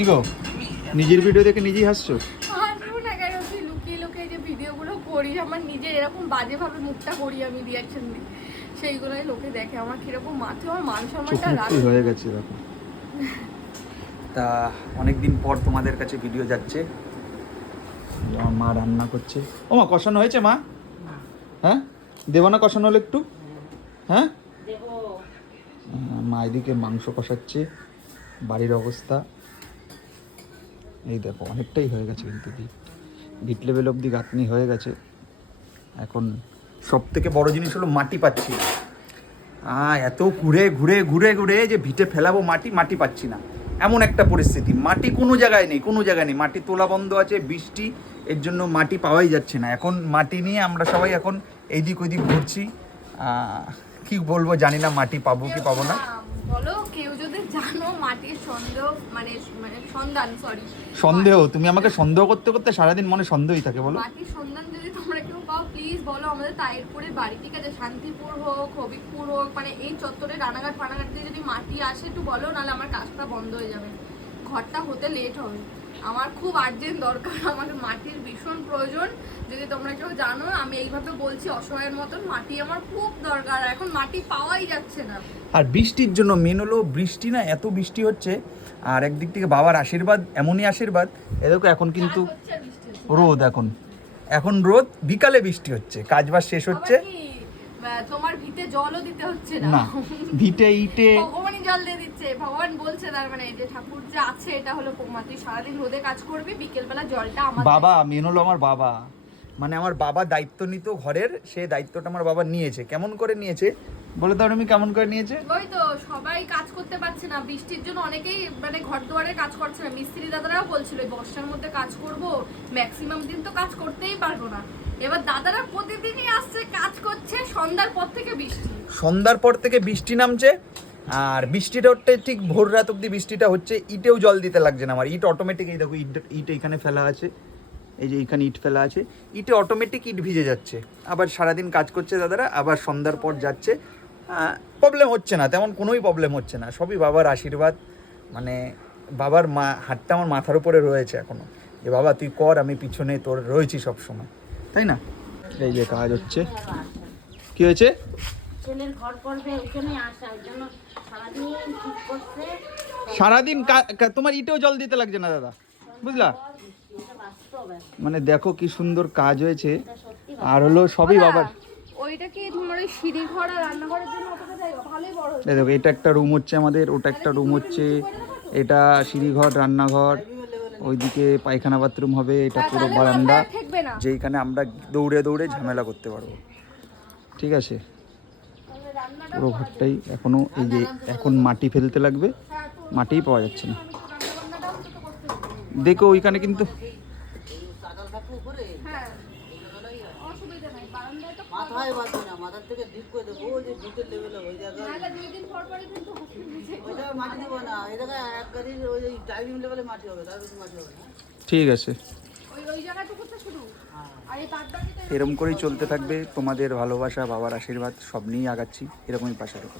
কি গো, নিজের ভিডিও দেখে নিজেই হাসছো? হাসবো না কেন? তুই লুকিয়ে লুকিয়ে যে ভিডিওগুলো করি, আমার নিজের এরকম বাজেভাবে মুখটা করি আমি, রিয়াকশন দিই, সেইগুলোই লোকে দেখে। আমার কিরকম মাঠে আমার মান সম্মানটা রাখে হয়ে গেছে এরকম। তা অনেকদিন পর তোমাদের কাছে ভিডিও যাচ্ছে। আমার মা রান্না করছে। ও মা, কষানো হয়েছে মা? হ্যাঁ, দেবো না কষানো হলে একটু? হ্যাঁ, মা এদিকে মাংস কষাচ্ছে। বাড়ির অবস্থা এই দেখো, অনেকটাই হয়ে গেছে কিন্তু গিট লেভেল অবধি গাঁথনি হয়ে গেছে। এখন সব থেকে বড় জিনিস হলো মাটি পাচ্ছি না। এত ঘুরে ঘুরে ঘুরে ঘুরে যে ভিটে ফেলাবো মাটি পাচ্ছি না, এমন একটা পরিস্থিতি। মাটি কোনো জায়গায় নেই, মাটি তোলা বন্ধ আছে, বৃষ্টি, এর জন্য মাটি পাওয়াই যাচ্ছে না। এখন মাটি নিয়ে আমরা সবাই এখন এইদিক ওইদিক ঘুরছি। কি বলবো জানি না, মাটি পাবো কি পাবো না। বলো, কেউ যদি জানো মাটির সন্দেহ, মানে সন্ধান, সন্দেহ? তুমি আমাকে সন্দেহ করতে করতে সারাদিন মনে সন্দেহই থাকে। বলো, মাটির সন্ধান যদি তোমরা কেউ পাও প্লিজ বলো। আমাদের তাইরপুরের বাড়ি, ঠিক আছে, শান্তিপুর হোক, হবিবপুর হোক, মানে এই চত্বরে রানাঘাট ফানাঘাট দিয়ে যদি মাটি আসে একটু বলো, নাহলে আমার কাজটা বন্ধ হয়ে যাবে, ঘরটা হতে লেট হবে। আমার খুব আর্জেন্ট দরকার, আমাকে মাটির ভীষণ প্রয়োজন। যদি তোমরা কেউ জানো, আমি এইভাবে বলছি অসহায়ের মতন, মাটি আমার খুব দরকার, এখন মাটি পাওয়াই যাচ্ছে না। আর বৃষ্টির জন্য মেন হলো বৃষ্টি, না এত বৃষ্টি হচ্ছে। আর একদিক থেকে বাবার আশীর্বাদ, এমনই আশীর্বাদ। এ দেখো এখন কিন্তু রোদ, এখন রোদ, বিকালে বৃষ্টি হচ্ছে, কাজবাজ শেষ হচ্ছে। তোমার ভিটে জলও দিতে হচ্ছে না, ভিটে ইটে ভগবানই জল দিয়ে দিচ্ছে। ভগবান বলছে তার মানে যে ঠাকুর যে আছে এটা হলো প্রমাণ, তুই সারাদিন রোদে কাজ করবি, বিকেলবেলা জলটা আমার বাবা। মেন হলো আমার বাবা, মানে আমার বাবা দায়িত্ব নিত ঘরের, সে দায়িত্বটা আমার বাবা নিয়েছে। কেমন করে নিয়েছে বলে দাও তুমি, কেমন করে নিয়েছে? ওই তো, সবাই কাজ করতে পারছে না বৃষ্টির জন্য, অনেকেই মানে ঘর দুয়ারে কাজ করছে না। মিস্ত্রি দাদারাও বলছিল বর্ষার মধ্যে কাজ করব, ম্যাক্সিমাম দিন তো কাজ করতেই পারবো না। এবার দাদারা প্রতিদিনই আসছে, কাজ করছে, সন্ধ্যার পর থেকে বৃষ্টি নামছে। আর বৃষ্টিটা হচ্ছে ঠিক ভোর রাত অব্দি বৃষ্টিটা হচ্ছে, ইটেও জল দিতে লাগছে না আমার। ইট অটোমেটিক, এই দেখো ইট এইখানে ফেলা আছে, এই যে এইখানে ইট ফেলা আছে, ইটে অটোমেটিক ইট ভিজে যাচ্ছে। আবার সারাদিন কাজ করছে দাদারা, আবার সন্ধ্যার পর যাচ্ছে। প্রবলেম হচ্ছে না, তেমন কোনোই প্রবলেম হচ্ছে না। সবই বাবার আশীর্বাদ, মানে বাবার হাতটা আমার মাথার উপরে রয়েছে এখনো, যে বাবা তুই কর, আমি পিছনে তোর রয়েছি সব সময়, তাই না? এই যে কাজ হচ্ছে। কি হয়েছে? ছেলের ঘর করবে, ওখানে আসা, ওই জন্য সারাদিন ঠিক করছে। সারাদিন তোমার ইটেও জল দিতে লাগছে না দাদা, বুঝলা? মানে দেখো কি সুন্দর কাজ হয়েছে। আর হলো সবই বাবার। ওইটা কি তোমার ওই সিঁড়ি ঘর আর রান্নাঘরের জন্য অতটা জায়গা? ভালোই বড় হয়েছে। দেখো, এটা একটা রুম হচ্ছে আমাদের, ওটা একটা রুম হচ্ছে, এটা সিঁড়িঘর, রান্নাঘর, ওইদিকে পায়খানা বাথরুম হবে, এটা পুরো বারান্দা, যেখানে আমরা দৌড়ে দৌড়ে ঝামেলা করতে পারবো। ঠিক আছে, পুরো ঘরটাই এখনো, এই যে এখন মাটি ফেলতে লাগবে, মাটিই পাওয়া যাচ্ছে না। দেখো ওইখানে কিন্তু ঠিক আছে। এরকম করেই চলতে থাকবে। তোমাদের ভালোবাসা, বাবার আশীর্বাদ সব নিয়েই আগাচ্ছি, এরকমই পাশে থাকো।